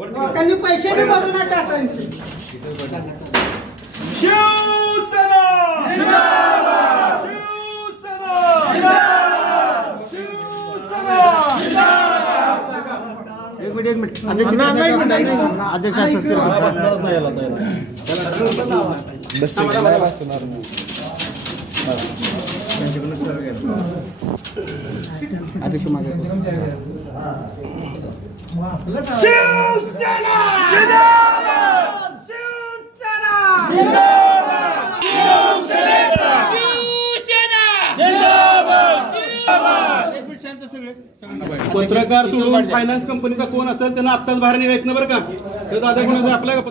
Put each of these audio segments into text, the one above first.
नका यांची. शिवसेना! जिंदाबाद! शिवसेना! जिंदाबाद! शिवसेना! एक मिनिट एक मिनिट. अध्यक्ष अध्यक्ष अध्यक्ष मागे शिवसेना! पत्रकार सोडून फायनान्स कंपनीचा कोण असेल त्यांना आत्ताच बाहेर निघायचं ना बरं का? दादा कोणाचा आपल्या का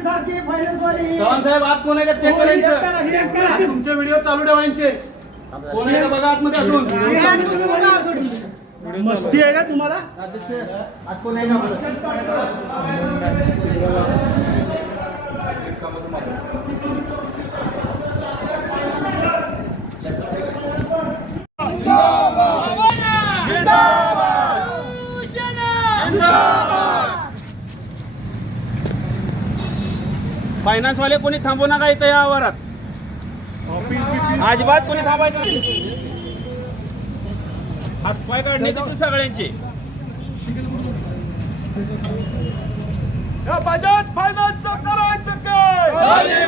चव्हाण साहेब आत कोण आहे का? चेक करायचं. आत तुमचे व्हिडिओ चालू ठेवायचे कोण आहे का? बघा आतमध्ये हे सोडून. मस्ती आहे का तुम्हाला? आज कोण आहे का? फायनान्स वाले कोणी थांबू नका इथं या आवारात. अजिबात कोणी थांबायचं. हातपाय काढणे तिथून सगळ्यांचे. या बजाज फायनान्सचं करायचं काय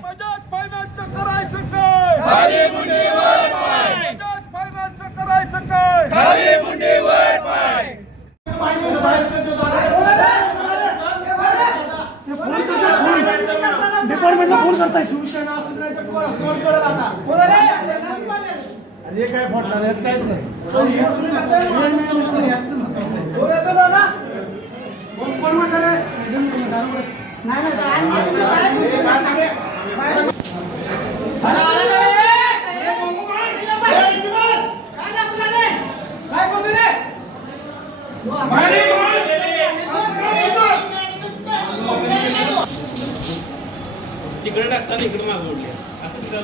बजाज फायनान्सचं करायचं काय बजाज फायनान्सचं करायचं काय डिपार्टमेंटला फोन करताय? शिवसेना असं नाही तर कोण कोण करेल आता? अरे काय फोडणार आहेत काहीच नाही. कोण म्हणणार आहे? नाही, नाही, आणि काय बोलू? काय दाखवलं रे? तिकडे टाकताना इकडे मागे उडले असं करता वाटतं शिवसेना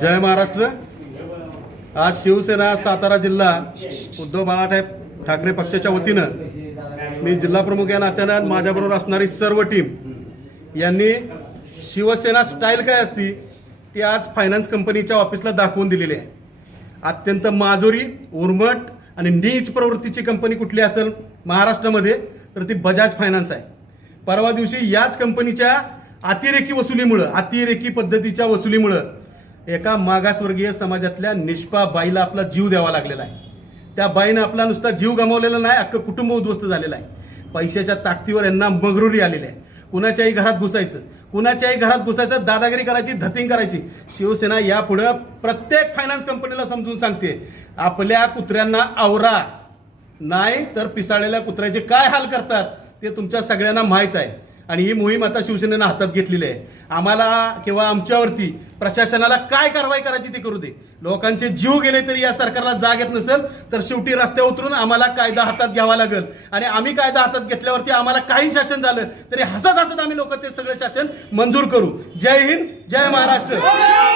जय महाराष्ट्र. आज शिवसेना सातारा जिल्हा उद्धव बाळासाहेब ठाकरे पक्षाच्या वतीनं मी जिल्हाप्रमुख या नात्यानं माझ्याबरोबर असणारी सर्व टीम यांनी शिवसेना स्टाईल काय असती ती आज फायनान्स कंपनीच्या ऑफिसला दाखवून दिलेली आहे. अत्यंत माजोरी उर्मट आणि नीच प्रवृत्तीची कंपनी कुठली असेल महाराष्ट्रामध्ये तर ती बजाज फायनान्स आहे. परवा दिवशी याच कंपनीच्या अतिरेकी वसुलीमुळं अतिरेकी पद्धतीच्या वसुलीमुळं एका मागासवर्गीय समाजातल्या निष्पा बाईला आपला जीव द्यावा लागलेला आहे. त्या बाईनं आपला नुसता जीव गमावलेला नाही अख्खं कुटुंब उद्ध्वस्त झालेलं आहे. पैशाच्या ताकदीवर यांना मगरुरी आलेली आहे. कुणाच्याही घरात घुसायचं कुणाच्याही घरात घुसायचं दादागिरी करायची धतिंग करायची. शिवसेना यापुढं प्रत्येक फायनान्स कंपनीला समजून सांगते आपल्या कुत्र्यांना आवरा. नाही तर पिसाळलेल्या कुत्र्याचे काय हाल करतात ते तुमच्या सगळ्यांना माहीत आहे. आणि ही मोहीम आता शिवसेनेनं हातात घेतलेली आहे. आम्हाला किंवा आमच्यावरती प्रशासनाला काय कारवाई करायची ती करू दे. लोकांचे जीव गेले तरी या सरकारला जाग येत नसेल तर शेवटी रस्त्यावर उतरून आम्हाला कायदा हातात घ्यावा लागेल. आणि आम्ही कायदा हातात घेतल्यावरती आम्हाला काही शासन झालं तरी हसत हसत आम्ही लोक ते सगळे शासन मंजूर करू. जय हिंद जय महाराष्ट्र.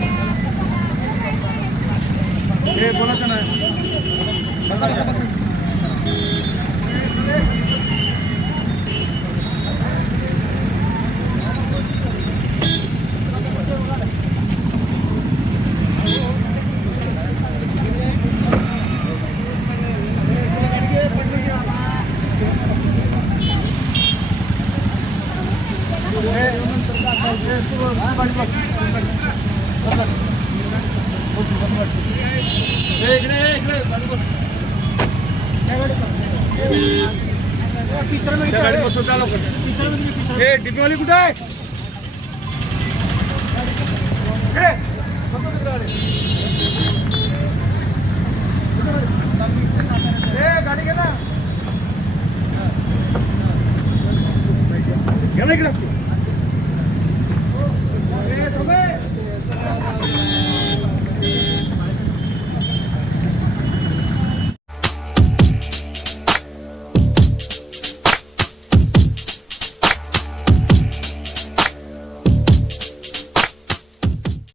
हे बोलायचं नाही Thank you. हे डिपीवाली कुठे आहे? गाडी घे ना. घे ना इकडे.